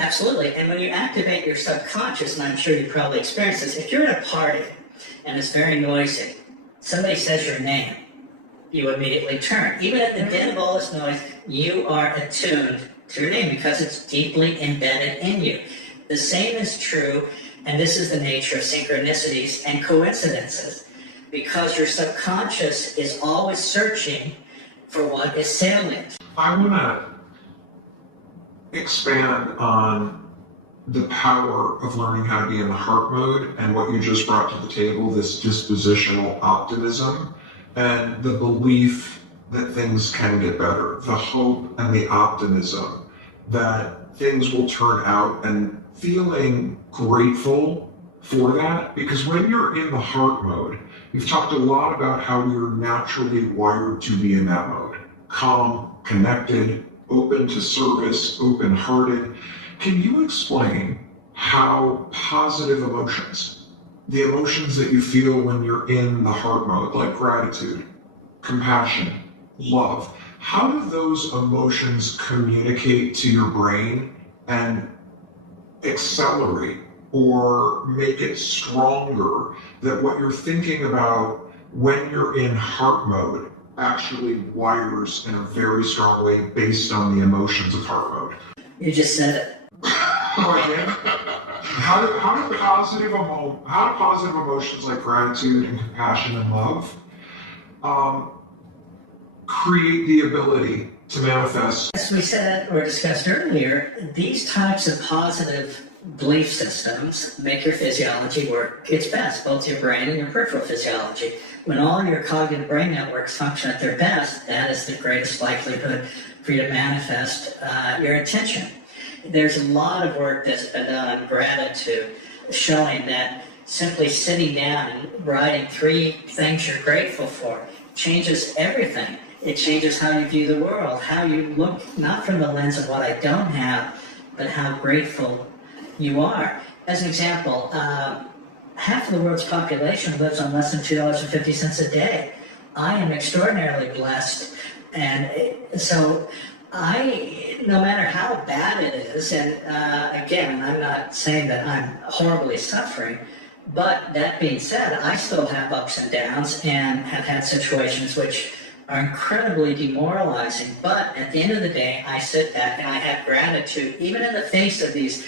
Absolutely. And when you activate your subconscious, and I'm sure you probably experienced this, if you're at a party and it's very noisy, somebody says your name, you immediately turn. Even at the den of all this noise, you are attuned to your name because it's deeply embedded in you. The same is true, and this is the nature of synchronicities and coincidences, because your subconscious is always searching for what is salient. I want to expand on the power of learning how to be in the heart mode and what you just brought to the table, this dispositional optimism and the belief that things can get better, the hope and the optimism that things will turn out, and feeling grateful for that. Because when you're in the heart mode, we've talked a lot about how we're naturally wired to be in that mode. Calm, connected, open to service, open-hearted. Can you explain how positive emotions, the emotions that you feel when you're in the heart mode, like gratitude, compassion, love, how do those emotions communicate to your brain and accelerate or make it stronger, that what you're thinking about when you're in heart mode actually wires in a very strong way based on the emotions of heart mode? You just said it. How do positive emotions like gratitude and compassion and love create the ability to manifest? As we said or discussed earlier, these types of positive belief systems make your physiology work its best, both your brain and your peripheral physiology. When all your cognitive brain networks function at their best, that is the greatest likelihood for you to manifest your intention. There's a lot of work that's been done on gratitude, showing that simply sitting down and writing 3 things you're grateful for changes everything. It changes how you view the world, how you look, not from the lens of what I don't have, but how grateful you are. As an example, half of the world's population lives on less than $2.50 a day. I am extraordinarily blessed, and so no matter how bad it is, and again, I'm not saying that I'm horribly suffering, but that being said, I still have ups and downs and have had situations which are incredibly demoralizing. But at the end of the day, I sit back and I have gratitude, even in the face of these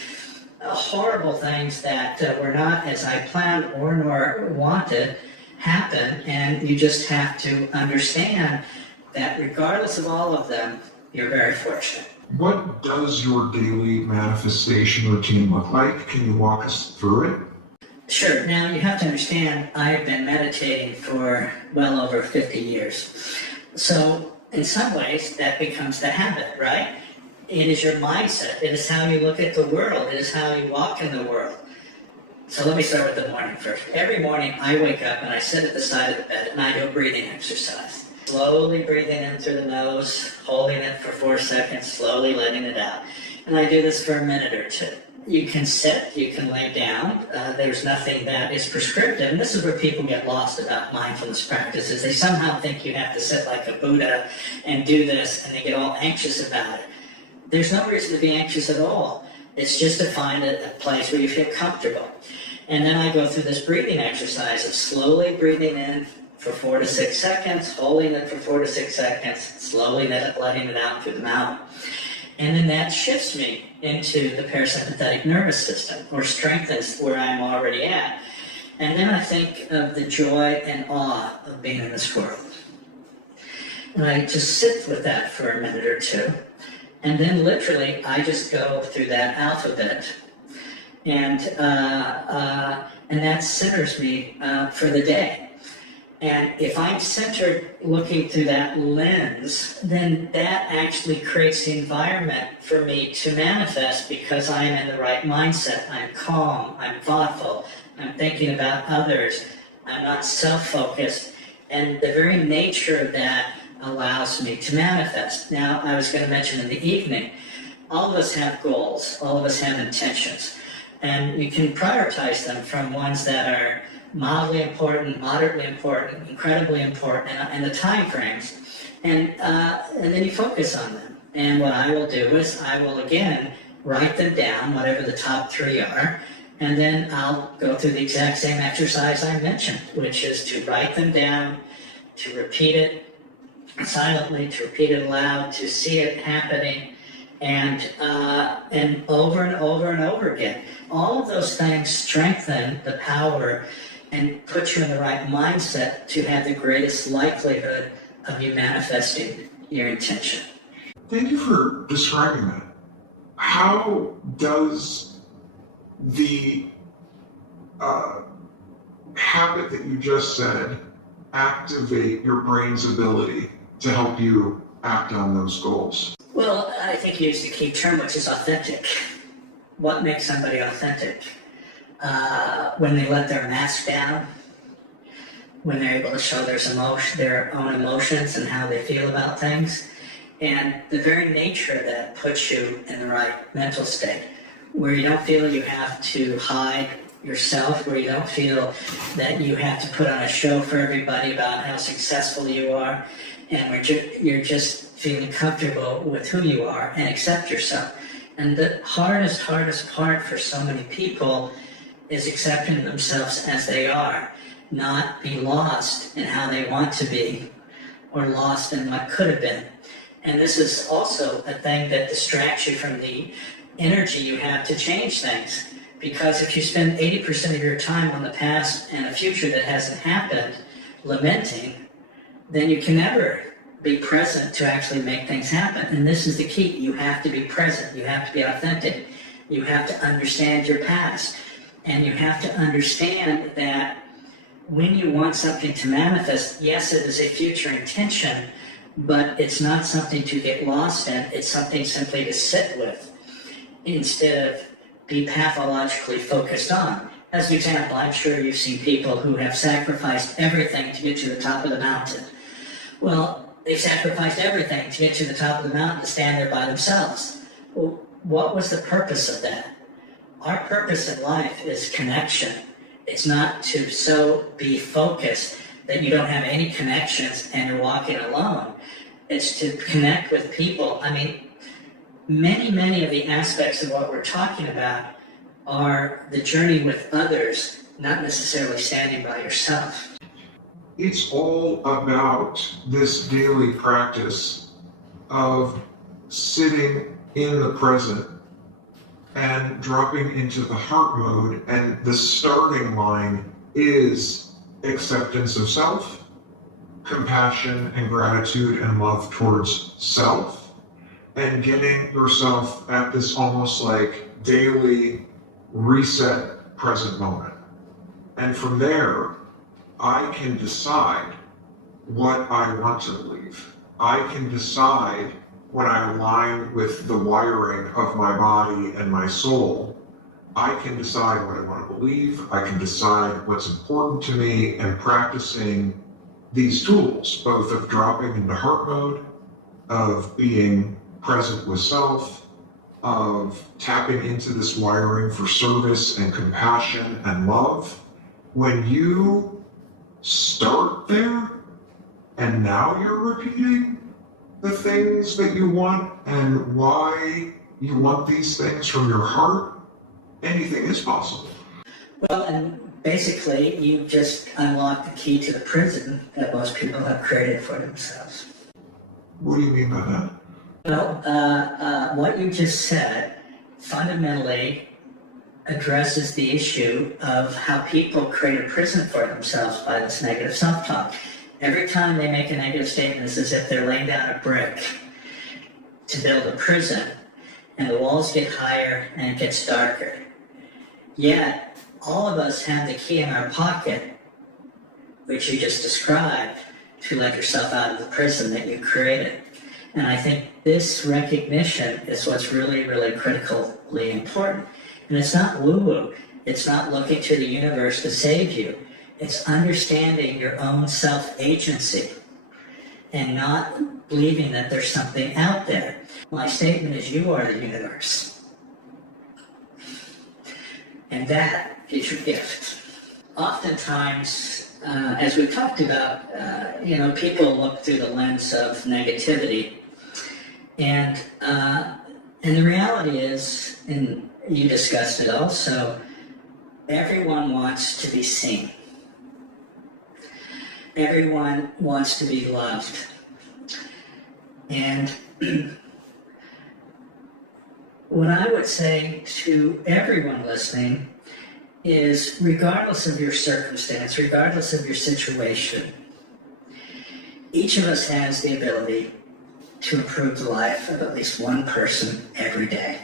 horrible things that were not as I planned or nor wanted happen. And you just have to understand that regardless of all of them, you're very fortunate. What does your daily manifestation routine look like? Can you walk us through it? Sure. Now, you have to understand, I've been meditating for well over 50 years. So, in some ways, that becomes the habit, right? It is your mindset. It is how you look at the world. It is how you walk in the world. So let me start with the morning first. Every morning, I wake up and I sit at the side of the bed and I do a breathing exercise. Slowly breathing in through the nose, holding it for 4 seconds, slowly letting it out. And I do this for a minute or two. You can sit, you can lay down. There's nothing that is prescriptive. And this is where people get lost about mindfulness practices. They somehow think you have to sit like a Buddha and do this, and they get all anxious about it. There's no reason to be anxious at all. It's just to find a place where you feel comfortable. And then I go through this breathing exercise of slowly breathing in for 4 to 6 seconds, holding it for 4 to 6 seconds, slowly letting it out through the mouth. And then that shifts me into the parasympathetic nervous system, or strengthens where I'm already at. And then I think of the joy and awe of being in this world. And I just sit with that for a minute or two. And then literally, I just go through that alphabet. And that centers me for the day. And if I'm centered looking through that lens, then that actually creates the environment for me to manifest, because I am in the right mindset. I'm calm, I'm thoughtful, I'm thinking about others, I'm not self-focused. And the very nature of that allows me to manifest. Now, I was going to mention in the evening, all of us have goals, all of us have intentions. And you can prioritize them from ones that are mildly important, moderately important, incredibly important, and the time frames. And then you focus on them. And what I will do is I will, again, write them down, whatever the top 3 are, and then I'll go through the exact same exercise I mentioned, which is to write them down, to repeat it silently, to repeat it aloud, to see it happening, and over and over and over again. All of those things strengthen the power and put you in the right mindset to have the greatest likelihood of you manifesting your intention. Thank you for describing that. How does the habit that you just said activate your brain's ability to help you act on those goals? Well, I think you used the key term, which is authentic. What makes somebody authentic? When they let their mask down, when they're able to show their own emotions and how they feel about things. And the very nature of that puts you in the right mental state, where you don't feel you have to hide yourself, where you don't feel that you have to put on a show for everybody about how successful you are, and where you're just feeling comfortable with who you are and accept yourself. And the hardest part for so many people is accepting themselves as they are, not be lost in how they want to be or lost in what could have been. And this is also a thing that distracts you from the energy you have to change things. Because if you spend 80% of your time on the past and a future that hasn't happened, lamenting, then you can never be present to actually make things happen. And this is the key. You have to be present. You have to be authentic. You have to understand your past. And you have to understand that when you want something to manifest, yes, it is a future intention, but it's not something to get lost in. It's something simply to sit with instead of be pathologically focused on. As an example, I'm sure you've seen people who have sacrificed everything to get to the top of the mountain. Well, they sacrificed everything to get to the top of the mountain to stand there by themselves. Well, what was the purpose of that? Our purpose in life is connection. It's not to so be focused that you don't have any connections and you're walking alone. It's to connect with people. I mean, many of the aspects of what we're talking about are the journey with others, not necessarily standing by yourself. It's all about this daily practice of sitting in the present and dropping into the heart mode, and the starting line is acceptance of self, compassion and gratitude and love towards self, and getting yourself at this almost like daily reset present moment. And from there, I can decide what I want to believe. I can decide when I align with the wiring of my body and my soul. I can decide what I want to believe. I can decide what's important to me, and practicing these tools, both of dropping into heart mode, of being present with self, of tapping into this wiring for service and compassion and love. When you start there, and now you're repeating the things that you want and why you want these things from your heart, anything is possible. Well, and basically, you just unlock the key to the prison that most people have created for themselves. What do you mean by that? Well, what you just said fundamentally addresses the issue of how people create a prison for themselves by this negative self-talk. Every time they make a negative statement, it's as if they're laying down a brick to build a prison, and the walls get higher and it gets darker. Yet, all of us have the key in our pocket, which you just described, to let yourself out of the prison that you created. And I think this recognition is what's really critically important. And it's not woo-woo. It's not looking to the universe to save you. It's understanding your own self-agency and not believing that there's something out there. My statement is you are the universe. And that is your gift. Oftentimes, as we talked about, people look through the lens of negativity. And the reality is, and you discussed it also, everyone wants to be seen. Everyone wants to be loved. And what I would say to everyone listening is, regardless of your circumstance, regardless of your situation, each of us has the ability to improve the life of at least one person every day.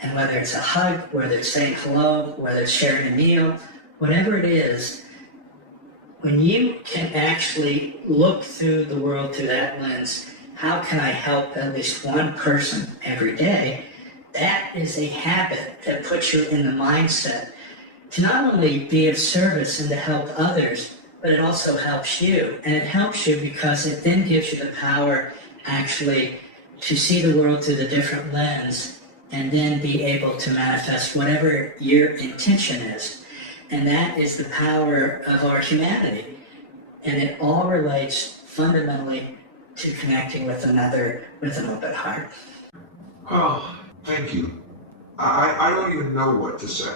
And whether it's a hug, whether it's saying hello, whether it's sharing a meal, whatever it is, when you can actually look through the world through that lens, how can I help at least one person every day? That is a habit that puts you in the mindset to not only be of service and to help others, but it also helps you. And it helps you because it then gives you the power actually to see the world through the different lens and then be able to manifest whatever your intention is. And that is the power of our humanity. And it all relates fundamentally to connecting with another with an open heart. Oh, thank you. I don't even know what to say.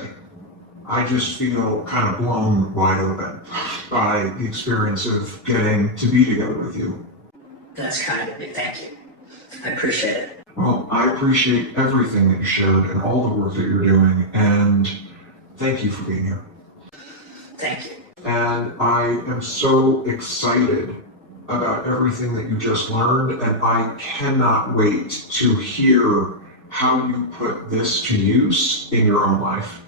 I just feel kind of blown wide open by the experience of getting to be together with you. That's kind of you. Thank you. I appreciate it. Well, I appreciate everything that you shared and all the work that you're doing, and thank you for being here. Thank you. And I am so excited about everything that you just learned, and I cannot wait to hear how you put this to use in your own life.